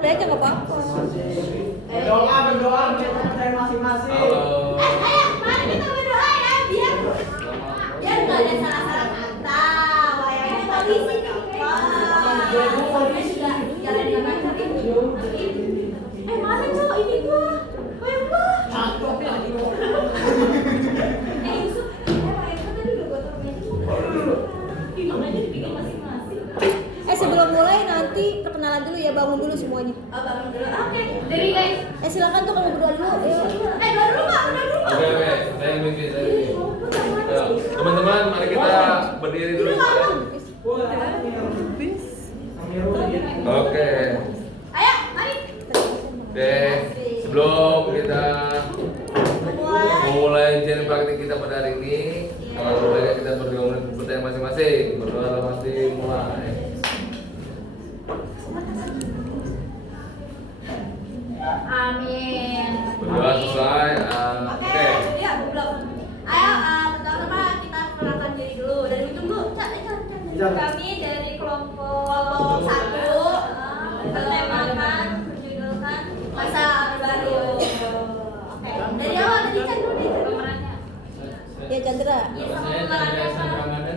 Boleh aja nggak apa-apa. Berdoa dari masing-masing. Ayo, mari kita berdoa ya, biar nggak ada salah-salah kata. Wayangnya polisi nih. Wah, jalan dengan lancar ini. Mana cowok ini gua? Wayang gua. Yusuf, wayang gua tadi udah gua taruhnya di makanya dibikin masing-masing. Sebelum mulai nanti perkenalan dulu ya, bangun dulu semuanya. Bangun dulu. Oke, dari guys. Silakan tuh kamu berdoa dulu. Doa dulu Pak, doa dulu Pak. Oke, saya mimpi. Teman-teman, mari kita berdiri dulu. Oke. Ayo, mari. Oke, sebelum kita memulai channel praktik kita pada hari ini, kalau boleh kita berdoa masing-masing. Berdoa pasti mulai. Amin. Berdoa selesai. Oke. Ya, belum. Ayo, pertama kita perkenalkan diri dulu. Dari ujung dulu. Kami dari kelompok 1 bertemakan berjudulkan masa baru. Oke. Dari awal tadi Chan dulu nih pemerannya. Ya Chandra. Iya, sama pemerannya.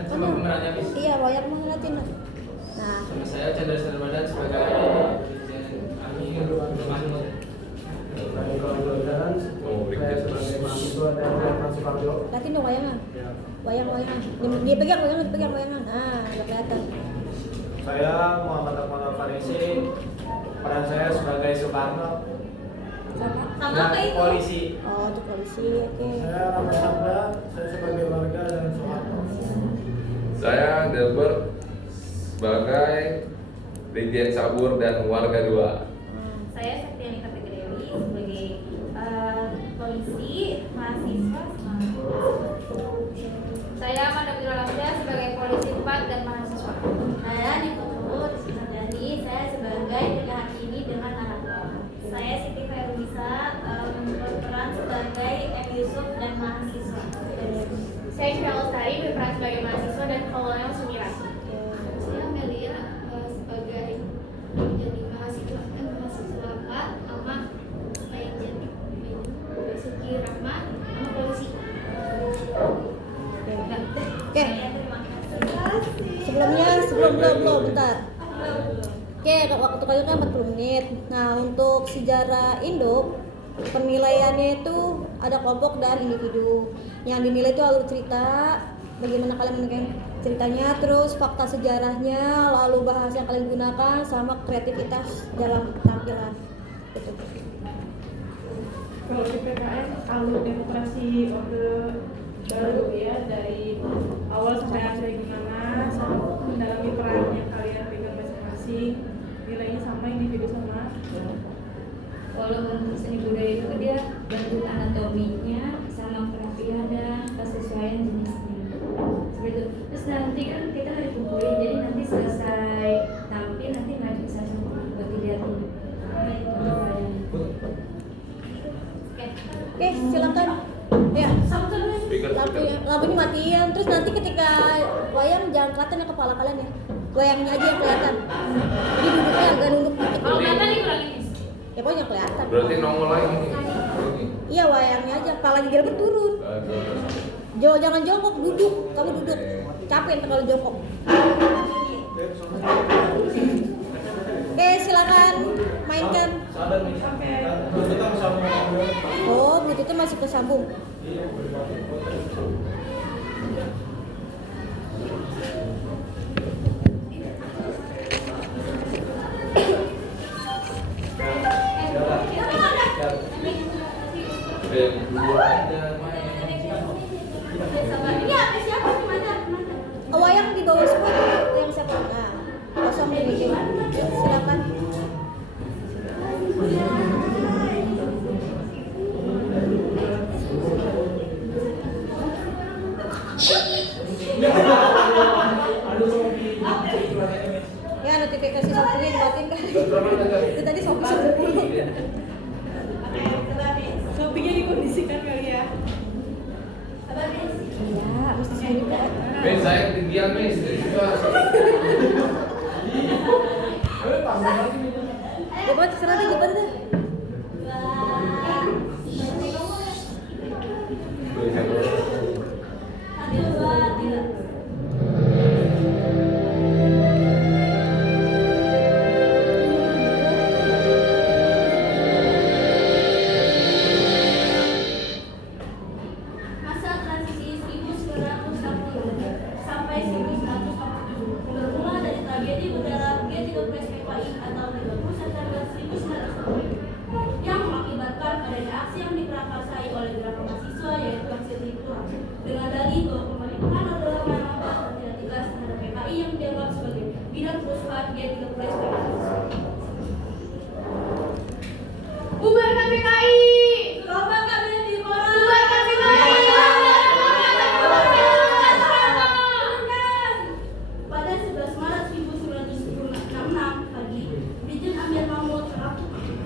Sama pemerannya Miss. Iya, wayang mengatin. Nah, Sama saya Chandra Sarmadan sebagai Amir Mahmud. Saya sebagai mahasiswa dan Irfan Sukarjo. liatin dong wayangan. Wayang-wayangan. Dia pegang wayangan, dipegang wayangan. Nah, udah kelihatan. Saya Muhammad Akmal Farisi. Peran saya sebagai Soekarno. Sama apa itu? Polisi. Oh, itu polisi. Oke. Saya Rahmat Sabda. Saya sebagai warga dan Soekarno. Saya Delbert sebagai Brigjen Sabur dan warga 2. Saya Septiani Kategori sebagai polisi, mahasiswa. Saya Amanda Birolamda sebagai polisi 4 dan mahasiswa. Saya Niputru Rizky, saya sebagai penjahat ini dengan anak. Saya Siti Fairunisa berperan sebagai M. Yusuf dan mahasiswa. Saya Syarul Lestari berperan sebagai mahasiswa dan Kolonel Sumirat. Saya Melia sebagai jadi mahasiswa dan mahasiswa 4 sama Legend Basuki Rahmat sama polisi. Oke. Sebelum bentar. Oke, waktu kayu kan 40 menit. Nah, untuk sejarah Indo, penilaiannya itu ada kelompok dan individu. Yang dinilai itu alur cerita, bagaimana kalian menilai ceritanya, terus fakta sejarahnya, lalu bahasa yang kalian gunakan, sama kreativitas dalam tampilan. Gitu. Kalau di PKN alur demokrasi orde baru ya, dari awal sampai akhir gimana, mendalami peran yang kalian pegang masing-masing, nilainya sama, individu sama. Kalau untuk seni budaya itu dia bentuk anatominya sama kerapian dan kesesuaian jenisnya seperti itu. Terus nanti kan kita harus kumpulin, jadi nanti selesai tampil nanti nggak bisa semua buat dilihatin. Oke, silakan. Ya, lampunya matiin. Terus nanti ketika wayang jangan kelihatan ya kepala kalian ya. Wayangnya aja yang kelihatan. Jadi duduknya agak nunduk dikit. Kalau kelihatan dikurangin. Ya pokoknya kelihatan. Berarti nongol lagi nih. Iya, wayangnya aja. Kepala gigi turun. Jangan jongkok, duduk. Kamu duduk. Capek ntar kalau jongkok. Oke, silakan mainkan. Oh, Bluetooth-nya masih kesambung. Ini apa siapa gimana? Wayang di bawah semua tuh yang siapa? Nah, kosong di meja. Silakan. Ya, notifikasi Sopinya dibatin kan. Itu tadi Sopi. Sopinya dikondisikan kali ya. Ya, mesti saya juga. Miss, saya ketinggian Miss. Dari situ. Ayo Gimana terserah deh gimana deh. Masa transisi 1960 sampai 1967 bermula dari tragedi udara G30 PKI atau 30 September 1960 yang mengakibatkan adanya aksi yang diprakarsai oleh gerakan mahasiswa yaitu aksi Tripura dengan dalih bahwa pemerintahan Orde Lama yang lambat dan tidak tegas terhadap PKI yang dianggap sebagai bidang perusahaan G30 PKI. Bubarkan PKI! Rombak kabinet di Koran! Bubarkan PKI! Pada 11 Maret 1966 pagi, Brigjen Amir Mahmud selaku panglima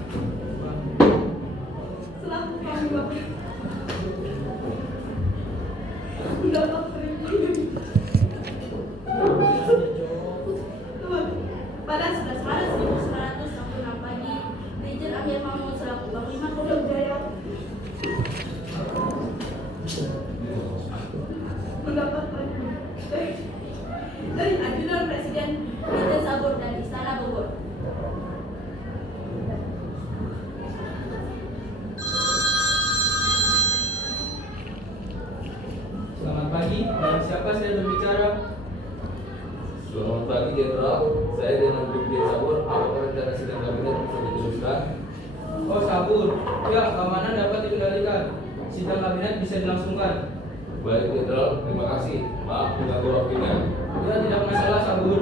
mendapat pada 11 Maret 1966 pagi, Brigjen Amir Mahmud selaku Panglima Polda Jaya mendapat dari ajudan Presiden Brigjen Sabur dan Istana Bogor. Selamat pagi, dengan siapa saya berbicara? Selamat pagi Jenderal, saya dengan Brigjen Sabur. Apakah rencana sidang kabinet bisa diteruskan? Oh Sabur, ya keamanan dapat dikendalikan. Sidang kabinet bisa dilangsungkan. Baik Jenderal, terima kasih. Maaf mengganggu waktunya. Ya tidak masalah Sabur.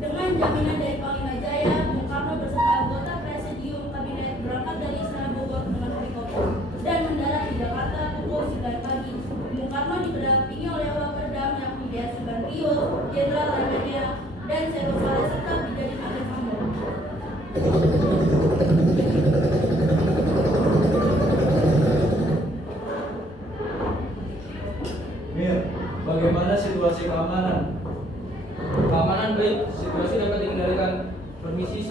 Dengan jaminan dari Panglima Jaya, Bung Karno beserta anggota Presidium Kabinet berangkat dari Istana Bogor dengan helikopter dan mendarat di Jakarta pukul 9 pagi. Bung Karno didampingi oleh Waperdam yakni Dia Subandrio, Jenderal Armada, dan Serul Saleh serta Brigadir Amir Mahmud. Mir, bagaimana situasi keamanan? Keamanan baik, situasi dapat dikendalikan. Permisi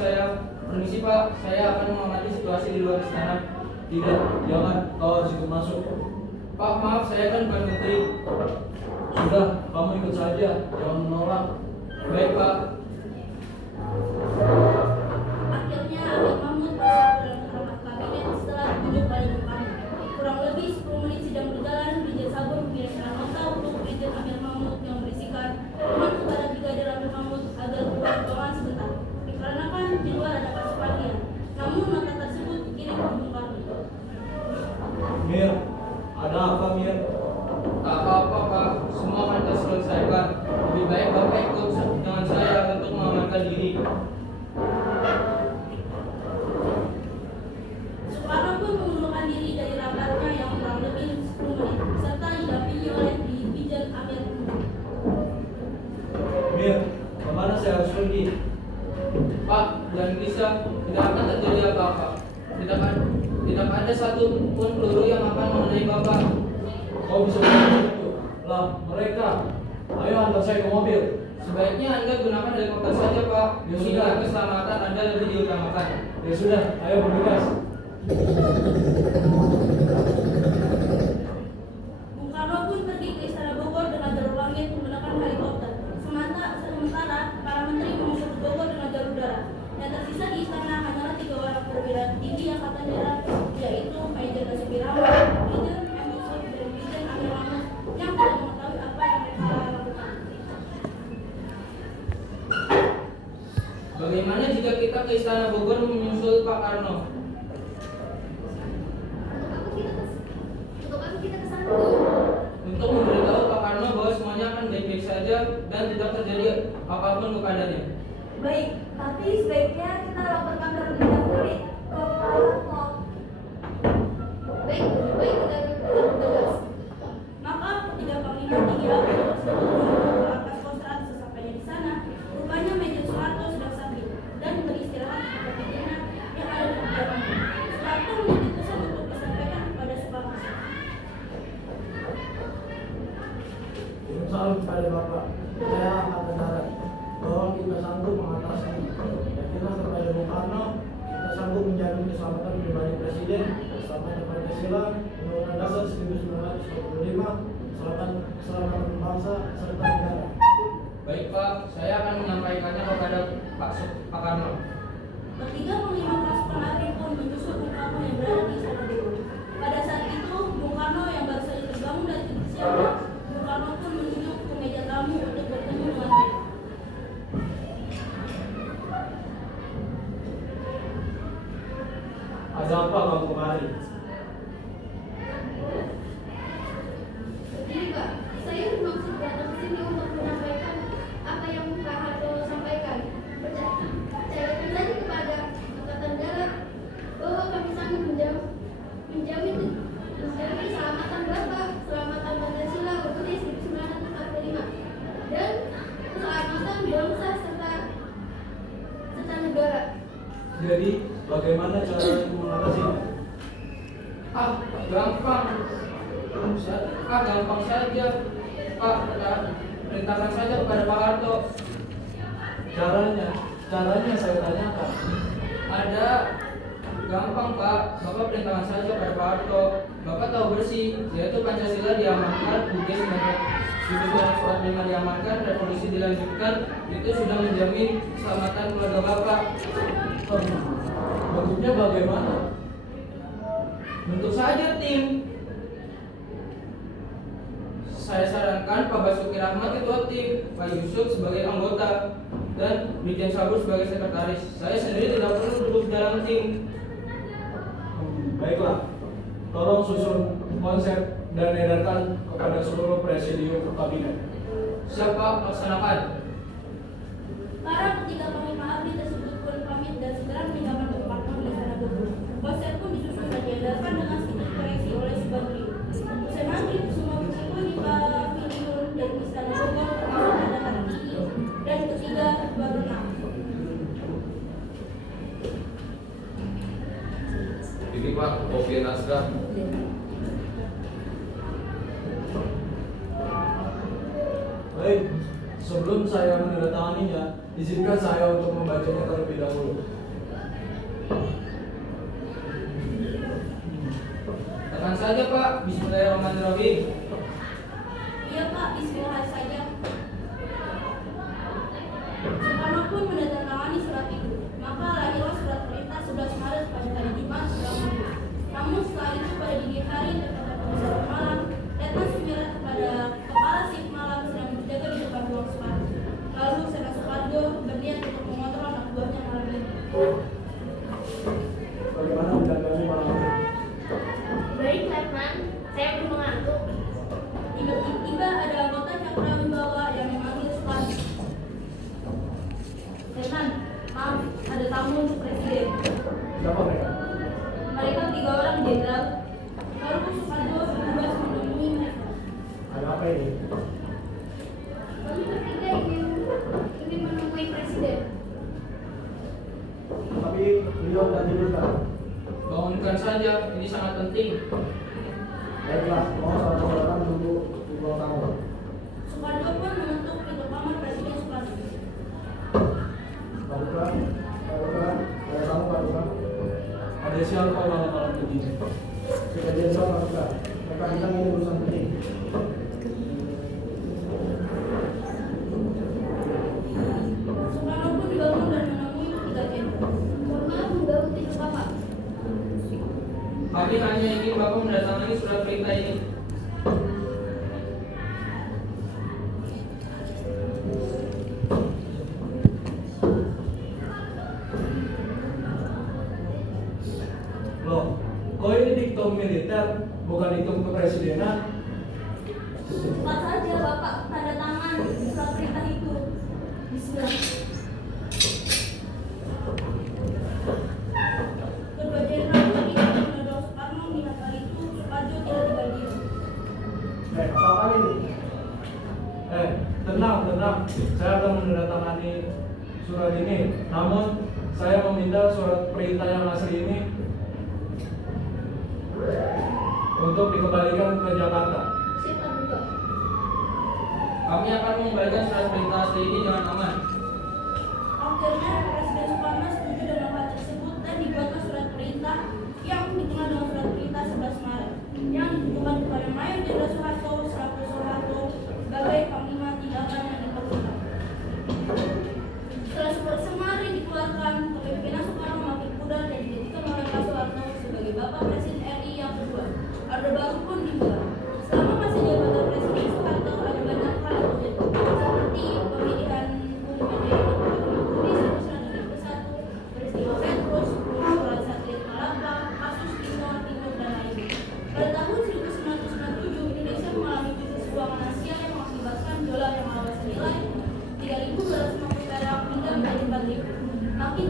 Pak, saya akan mengamati situasi di luar istana. Tidak, jangan kau di situ masuk. Pak maaf, saya kan bukan menteri. Sudah, kamu ikut saja, jangan menolak. Baik Pak. Akhirnya Amir Mahmud masuk dalam rapat kabinet setelah ditunjuk oleh Bung Karno. Kurang lebih 10 menit sidang berjalan, Brigjen Sabur mengirimkan nota untuk Brigjen Amir Mahmud yang berisikan mohon kepada Brigadir Amir Mahmud agar keluar ruangan sebentar. Dikarenakan di luar ada pasukan dia. Namun nota tersebut dikirim ke Bung Karno. Mir, ada apa Mir? Tak apa-apa Pak, semua akan terselesaikan. Lebih baik Bapak ikut dengan saya untuk mengamankan diri. Soekarno pun mengundurkan diri dari rapatnya yang kurang lebih 10 menit serta didampingi oleh Brigjen Amir Mahmud. Mir, kemana saya harus pergi? Pak, jangan bisa, tidak akan terjadi apa-apa. Tidak ada satu pun peluru yang akan mengenai Bapak. Kau bisa begitu? Lah, mereka. Ayo antar saya ke mobil. Sebaiknya Anda gunakan helikopter saja Pak. Ya Sehingga sudah. keselamatan Anda lebih diutamakan. Ya sudah, ayo bergegas. Bung Karno pun pergi ke Istana Bogor dengan jalur langit menggunakan helikopter. Sementara para menteri menyusul ke Bogor dengan jalur darat. Yang tersisa di istana hanyalah 3 orang perwira tinggi Angkatan Darat, yaitu Major Basuki Rahmat, Brigjen M. Yusuf, dan Brigjen Amir Mahmud yang tidak mengetahui apa yang mereka lakukan. Bagaimana jika kita ke Istana Bogor menyusul Pak Karno? Untuk apa kita ke sana? Untuk memberitahu Pak Karno bahwa semuanya akan baik-baik saja dan tidak terjadi apapun kepadanya. Baik, tapi sebaiknya kita laporkan terlebih dahulu ke Pak Karno. Baik, kita bergegas. Maka ketiga panglima tinggi ABRI tersebut menuju ke markas Kostrad. Sesampainya di sana, rupanya Major Soeharto sedang sakit dan beristirahat di kabinet yang ada di kediamannya. Soeharto menitip pesan untuk disampaikan kepada Soekarno. Salam kepada Bapak. Saya angkatan darat. Bahwa kita sanggup mengatasi Presiden Bersama Pancasila, Undang-Undang Dasar 1945, Keselamatan bangsa serta negara. Baik Pak, saya akan menyampaikannya kepada Pak Karno. Ketiga panglima pasukan ARI pun menyusul Bung Karno yang berada di Istana Bogor. Pada saat itu, Bung Karno yang baru saja terbangun dari tidur siang, Bung Karno pun menunjuk ke meja tamu untuk bertemu dengan mereka. Ada apa kamu kemari? Begini Pak, saya bermaksud datang ke sini untuk menyampaikan apa yang Pak Harto sampaikan. Percayakan saja kepada Angkatan Darat bahwa kami sanggup menjamin keselamatan Bapak, keselamatan Pancasila UUD 1945, dan keselamatan bangsa serta negara. Jadi, bagaimana cara mengatasinya? Gampang saja Pak, perintahkan saja kepada Pak Harto. Caranya saya tanyakan. Ada gampang Pak, Bapak perintahkan saja pada Pak Harto. Bapak tahu bersih, yaitu Pancasila diamankan, UUD 1945 diamankan, revolusi dilanjutkan, itu sudah menjamin keselamatan keluarga Bapak. Bentuknya bagaimana? Bentuk saja tim. Saya sarankan Pak Basuki Rahmat ketua tim, Pak Yusuf sebagai anggota, dan Brigjen Sabur sebagai sekretaris. Saya sendiri tidak perlu duduk dalam tim. Baiklah, tolong susun konsep dan edarkan kepada seluruh presidium kabinet. Siapa laksanakan? Para ketiga panglima ABRI tersebut pun pamit dan segera meninggalkan departemen di Istana Bogor. Konsep pun disusun dan diedarkan dengan sedikit koreksi oleh Subagri. Usai maghrib, semua berkumpul di pavilion dan Istana Bogor termasuk pada hari ini dan ketiga berenang. Ini Pak, kopi naskah. Baik, sebelum saya menandatanganinya, izinkan saya untuk membacanya terlebih dahulu. Katakan saja Pak, Bismillahirrahmanirrahim. Iya Pak, bismillah saja. Soekarno pun menandatangani surat itu. Maka lahirlah surat perintah 11 Maret pada hari Jumat setelah Minggu. Namun setelah itu pada dini hari terdapat komisaris malam datang surat kepada kepala shift malam sedang berjaga di depan ruang Soekarno. Lalu Seka Soekarno berniat untuk mengontrol anak buahnya malam ini. Bagaimana mendatangi malam ini? Baik, Letnan. Saya belum mengantuk. Tiba-tiba ada anggota Cakra Wibawa yang memanggil Soekarno. Letnan, maaf, ada tamu untuk presiden. Siapa mereka? Mereka 3 orang jenderal. Lalu Soekarno bertugas menemui mereka. Ada apa ini? Kami bertiga ingin menemui presiden. Tapi beliau tidak tidur kan? Bangunkan saja, ini sangat penting. Baiklah, mau saudara-saudara menunggu di ruang tamu. Soekarno pun mengetuk pintu kamar presiden Soekarno. Pak Dukra, ada tamu Pak Dukra. Ada siapa malam-malam begini? Kejadian Pak Dukra. Mereka bilang ini urusan penting. Soekarno pun dibangun dan menemui 3 jenderal. Mohon maaf mengganggu tidur Bapak. Kami hanya ingin Bapak mendatangani surat perintah ini. Loh, kok ini diktum militer, bukan diktum kepresidenan? Cepat saja Bapak tanda tangan surat perintah itu. Bismillah. Kedua jenderal tadi menodong Soekarno melihat hal itu. Soekarno tidak tinggal diam. Apa ini? Tenang. Saya akan menandatangani surat ini. Namun, saya meminta surat perintah yang asli ini untuk dikembalikan ke Jakarta. Siapa juga? Kami akan mengembalikan surat perintah asli ini dengan aman. Akhirnya Presiden Soekarno setuju dengan hal tersebut dan dibuatlah surat perintah yang dikenal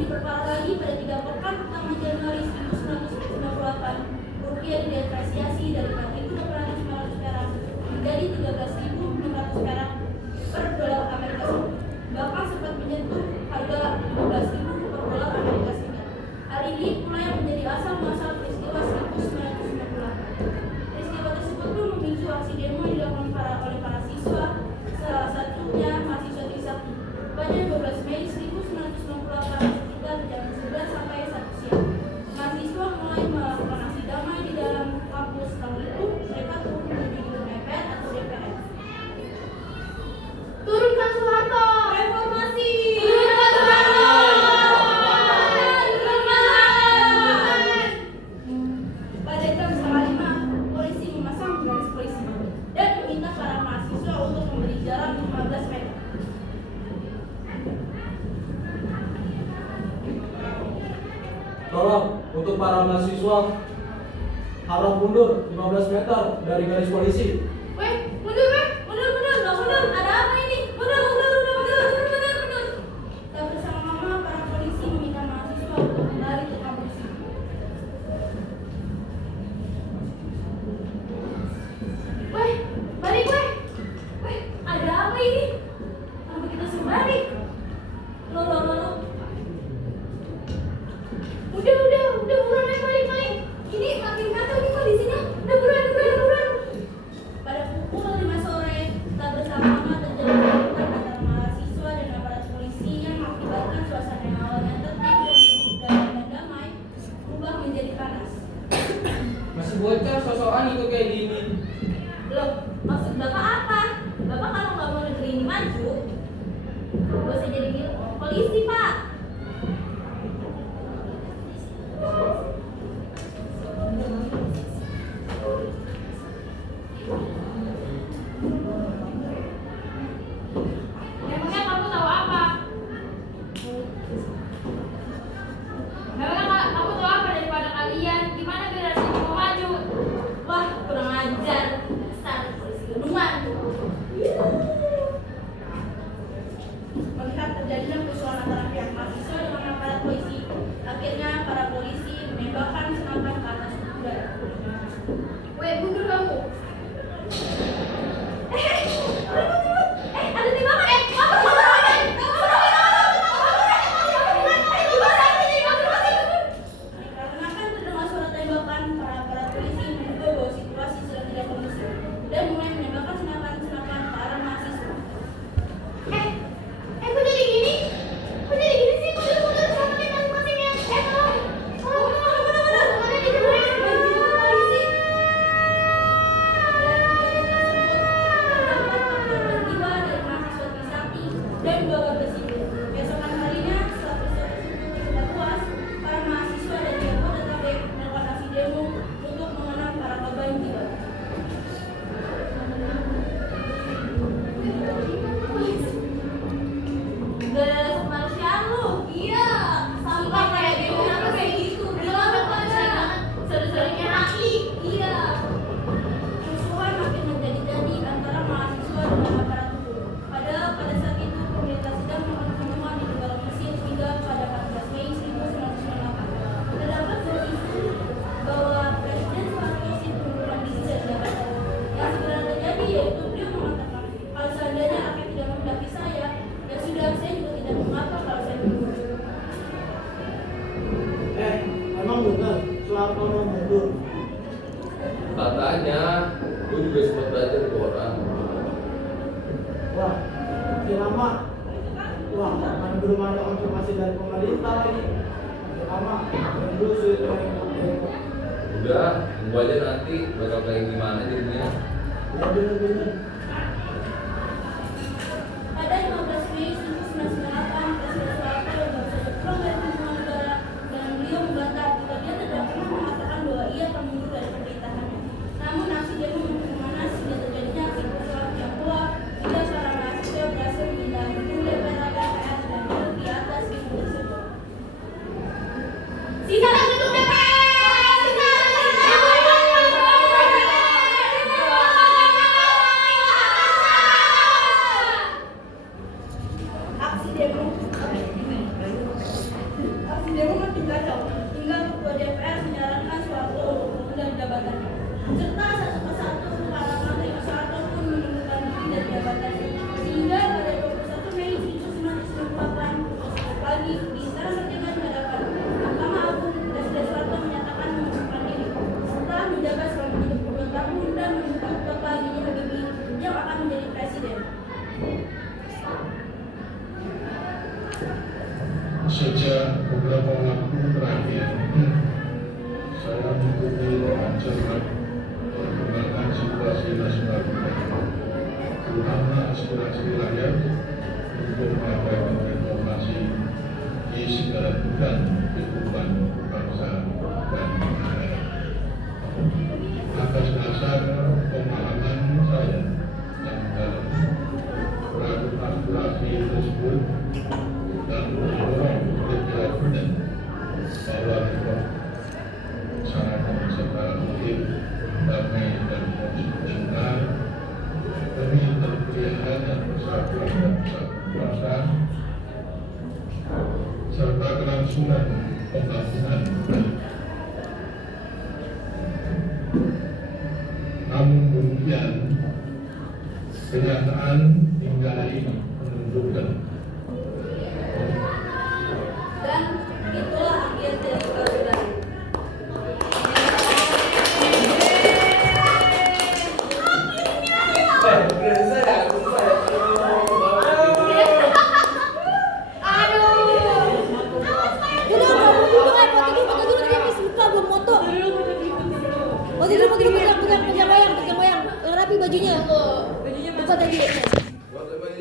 diperparah lagi pada 3 pekan pertama Januari 1998. Rupiah didepresiasi dari 4.800 perak menjadi 13.600 perak per dolar Amerika Serikat. Bahkan sempat menyentuh harga 15.000 per dolar Amerika Serikat. Hal ini pula yang menjadi asal muasal peristiwa 1998. Peristiwa tersebut pun memicu aksi demo yang dilakukan oleh para siswa, salah satunya mahasiswa Trisakti. Pada 12 Mei 1998 sekitar jam 11 sampai 1 siang, mahasiswa mulai melakukan aksi damai di dalam kampus. Setelah itu, mereka turun menuju gedung MPR atau DPR. Turunkan Soeharto! Reformasi! Turunkan Soeharto! Pada jam 4:30, polisi memasang garis polisi dan meminta para mahasiswa untuk memberi jarak 15 meter. Tolong untuk para mahasiswa harap mundur 15 meter dari garis polisi. Weh, mundur, nggak mundur, ada apa ini? Mundur. Tak bersama-sama para polisi meminta mahasiswa untuk kembali ke kampus. Weh, balik weh. Weh, ada apa ini? Kenapa kita suruh balik? Loh. Udah buruan balik. Ini makin kacau nih kondisinya. Udah buruan. Pada pukul 5 sore, tak bersama-sama terjadi keributan antara mahasiswa dan aparat polisi yang mengakibatkan suasana yang awalnya tertib dan damai berubah menjadi panas. Masih bocah sosokan ikut kayak gini. Loh, maksud Bapak apa? Bapak kalau nggak mau negeri ini maju, gak usah jadi polisi, Pak. Memangnya kamu tahu apa? Memangnya kamu tahu apa daripada kalian? Gimana generasi ini mau maju? Wah, kurang ajar. Dasar polisi gedungan. Melihat terjadinya kerusuhan antara pihak mahasiswa dengan aparat polisi, akhirnya para polisi menembakkan senapan ke atas udara. Weh, mundur kamu. Ada tembakan. Dikarenakan terdengar suara tembakan, para aparat polisi menduga bahwa situasi sedang tidak kondusif dan mulai menembakkan senapan ke arah mahasiswa. Kok jadi gini? Sih? Mundur, siapa yang masing-masing ya? Tolong. Ada di depan polisi. Dan tiba dari mahasiswa Trisakti dan 2 warga sipil. Besokan harinya, setelah peristiwa tersebut sudah puas, para mahasiswa dan Jabodetabek melakukan aksi demo untuk mengenang para korban jiwa. Udah kemanusiaan lu? Iya. Sampai kayak demo apa kayak gitu. Belum kemanusiaan. Sering-seringnya hati. Iya. Kerusuhan makin menjadi-jadi antara mahasiswa dengan aparat hukum. Padahal pada saat itu pemerintah sedang melakukan pengumuman di negara Mesir hingga pada 14 Mei 1998. Terdapat isu bahwa Presiden Soeharto mengundurkan diri dari jabatan. Yang sebenarnya terjadi yaitu beliau mengatakan, kalau seandainya rakyat tidak menghendaki saya, ya sudah, saya juga tidak mengapa kalau saya mundur. Emang benar Soeharto mau mundur? Katanya, gue juga sempat belajar di koran. Wah, makin lama. Wah, mana belum ada konfirmasi dari pemerintah lagi. Makin lama. Dulu sih. Udah, tunggu aja nanti bakal kayak gimana jadinya. Ya bener. Pada 15 Mei 1998, Presiden Soeharto yang baru saja pulang dari kunjungan negara dan beliau membantah jika dia tidak pernah mengatakan bahwa ia akan mundur dari pemerintahannya. Namun aksi demo makin memanas hingga terjadinya aksi kerusuhan yang kuat hingga para mahasiswa berhasil menghindari gedung DPR dan duduk di atas gedung tersebut. Sisa gedung DPR! Sisa gedung DPR! kacau hingga Ketua DPR menyarankan suatu untuk menunda jabatannya serta satu persatu para menteri ataupun mengundurkan diri dari jabatannya sehingga pada 21 Mei 1998 pagi di Istana Merdeka di hadapan Mahkamah Agung Presiden Soeharto menyatakan mengundurkan diri setelah menjabat selama 72 tahun dan membuka Bapak B.J. Habibie yang akan menjadi presiden. Sejak beberapa waktu terakhir, saya mengikuti dengan cermat perkembangan situasi nasional kita, terutama aspirasi rakyat untuk mendapatkan reformasi di segala bidang kehidupan bangsa dan negara. Atas dasar pemahaman saya yang dalam beragam aspirasi tersebut dan mendorong keyakinan bahwa sarana secara mungkin damai dan konstitusional demi terpelihara persatuan dan kesatuan bangsa serta kelangsungan pembangunan. Namun demikian, kenyataan hingga hari ini menunjukkan Dan itulah akhir dari pelajaran. Pegang goyang, rapi bajunya. Buka tadi.